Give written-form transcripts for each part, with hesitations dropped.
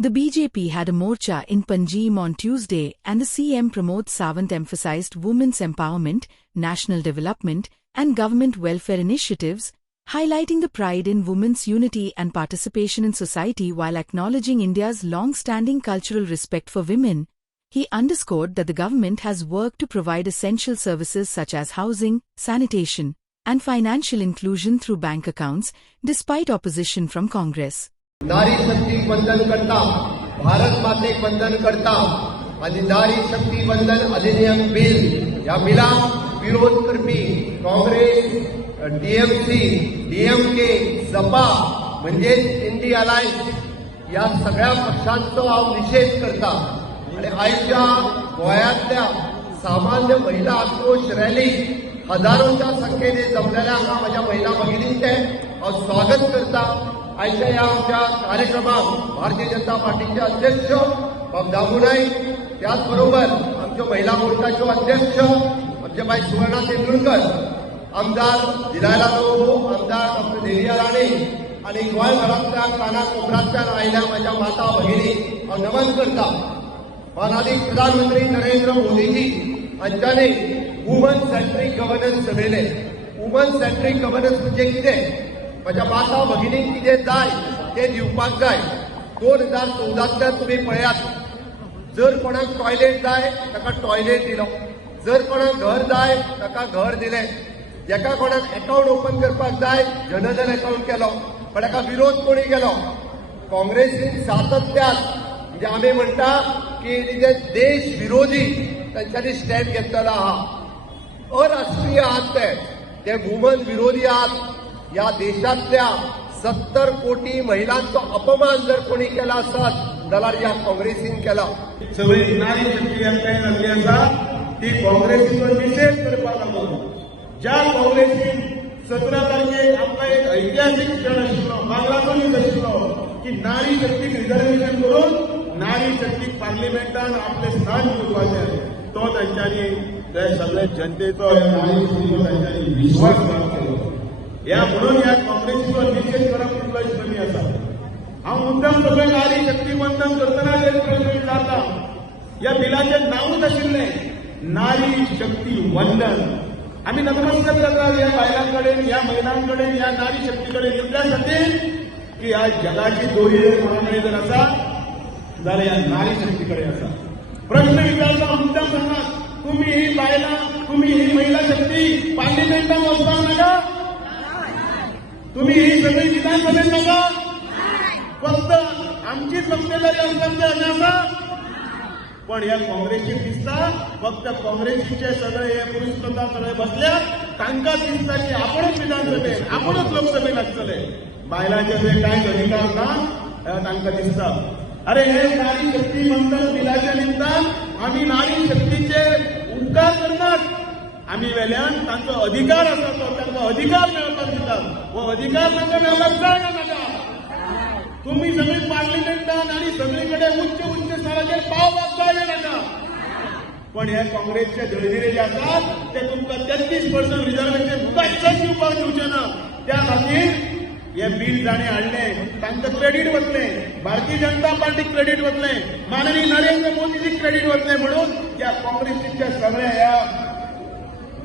The BJP had a morcha in Panjim on Tuesday and the CM Pramod Sawant emphasized women's empowerment, national development and government welfare initiatives, highlighting the pride in women's unity and participation in society while acknowledging India's long-standing cultural respect for women. He underscored that the government has worked to provide essential services such as housing, sanitation, and financial inclusion through bank accounts, despite opposition from Congress. नारी शक्ती वंदन करता, भारत मातेक वंदन करता आणि नारी शक्ती वंदन अधिनियम bill या बिला विरोध करपी काँग्रेस, टीएमसी, डीएमके, सपा म्हणजे इंडी अलायन्स या सगळ्या पक्षांचो हांव निषेध करता आणि आयच्या गोंयांतल्या सामान्य महिला आक्रोश रॅली हजारोच्या संख्येने जमलेल्या माझ्या महिला भगिनींचे हांव स्वागत करता. आयच्या या आमच्या कार्यक्रमात भारतीय जनता पार्टीचे अध्यक्ष बाब दामुनाई, त्याचबरोबर आमच्या महिला मोर्चाचे अध्यक्ष आमचे बाई सुवर्णा तेंडुलकर, आमदार दिलायला लोबो, आमदार डॉक्टर देविया राणे आणि गोंयभरांतल्या कानाकोपऱ्यांतल्यान आयल्या माझ्या माता भगिनी हांव नमन करता. माननीय प्रधानमंत्री नरेंद्र मोदीजी हांच्यानी वुमन सेंट्रीक गव्हर्नन्स चलयले. वुमन सेंट्रीक गव्हर्नन्स म्हणजे कितें? माझ्या माता भगिनींक कितें जाय तें दिवपाक जाय. 2014 तुम्ही पळयात, जर कोणाक टॉयलेट जाय ताका टॉयलेट दिलो, जर कोणाक घर जाय ताका घर दिलें, जेका कोणाक अकाउंट ओपन करपाक जाय जनधन अकाउंट केलो, पण ताका विरोध कोणी केलो? काँग्रेसीन सातत्यान, म्हणजे आमी म्हणटा की जे देश विरोधी तांच्यांनी स्टँड घेतलेलो आहा, अराष्ट्रीय आहात ते वुमन विरोधी आहात. या देशातल्या 70 कोटी महिलांचो अपमान जर कोणी केला असत जाल्यार या काँग्रेसीन केला. सगळी नारी शक्ती यांच्यानी लागली आसा ती काँग्रेसीचो निषेध करपाक लागलो. ज्या काँग्रेसीन 17 तारखेक आमकां एक ऐतिहासीक क्षण आशिल्लो, बांगलाचो दीस आशिल्लो की नारी शक्तीक रिजर्वेशन करून नारी शक्तीक पार्लिमेंटान आपले स्थान घेवपाचें, तो तांच्यांनी ते सगळे जनतेचो नारी शक्तीचो तांच्यांनी विश्वासघात केलो. या म्हणून या काँग्रेसीचो निषेध करप तितलोच कमी आसा. हांव मुद्दाम सगळे नारी शक्ती वंदन करतना एक प्रश्न विचारता. या बिलाचें नांवूच आशिल्लें नारी शक्ती वंदन. आमी नतमस्तक करतात ह्या बायलां कडेन, ह्या महिलां कडेन, ह्या नारी शक्ती कडेन इतल्या खातीर की आज जगाची दोरी जर कोणा कडेन जर आसा जाल्यार ह्या नारी शक्ती कडेन आसा. प्रश्न विचारता, मुद्दाम सांगात, तुम्ही ही बायलां, तुम्ही ही महिला शक्ती पार्लिमेंटात वचपाक नाका? तुम्ही ही सगळी विधानसभेत नका? फक्त आमचीच मक्तेदारी आमच्या आसा. पण या काँग्रेसीक दिसता फक्त काँग्रेसीचे सगळे हे पुरुष प्रधान सगळे बसल्यात, तांकां दिसता की आपणच विधानसभेत, आपणच लोकसभेत आसतले. बायलांचे जे कांय अधिकार ना तांकां दिसता. अरे हे नारी शक्ती वंदन बिलाच्या निमतान आमी नारी शक्तीचे उपकार करनात, आमी वेल्यान तांचो अधिकार आसा तो तांकां अधिकार मेळपाक दितात. हो अधिकार तांकां मेळपाक जाय ना नाका? तुम्ही सगळी पार्लिमेंटान आणि सगळीकडे उच्च स्तराचेर पावपाक जाय ना नाका? पण हे काँग्रेसचे दळदिरे जे आसात ते तुमकां 33% रिजर्वेशन कशेंच दिवपाक दिवचे ना. त्या खातीर हे बिल जाणें हाडलें तांकां क्रेडीट वतलें, भारतीय जनता पार्टीक क्रेडीट वतलें, माननीय नरेंद्र मोदीजीक क्रेडीट वतलें. म्हणून त्या काँग्रेसीच्या सगळ्या ह्या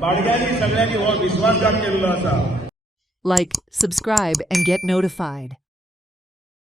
बाळग्यांनी सगळ्यांनी हो विश्वासघात केलेलो आसा. Like, subscribe and get notified.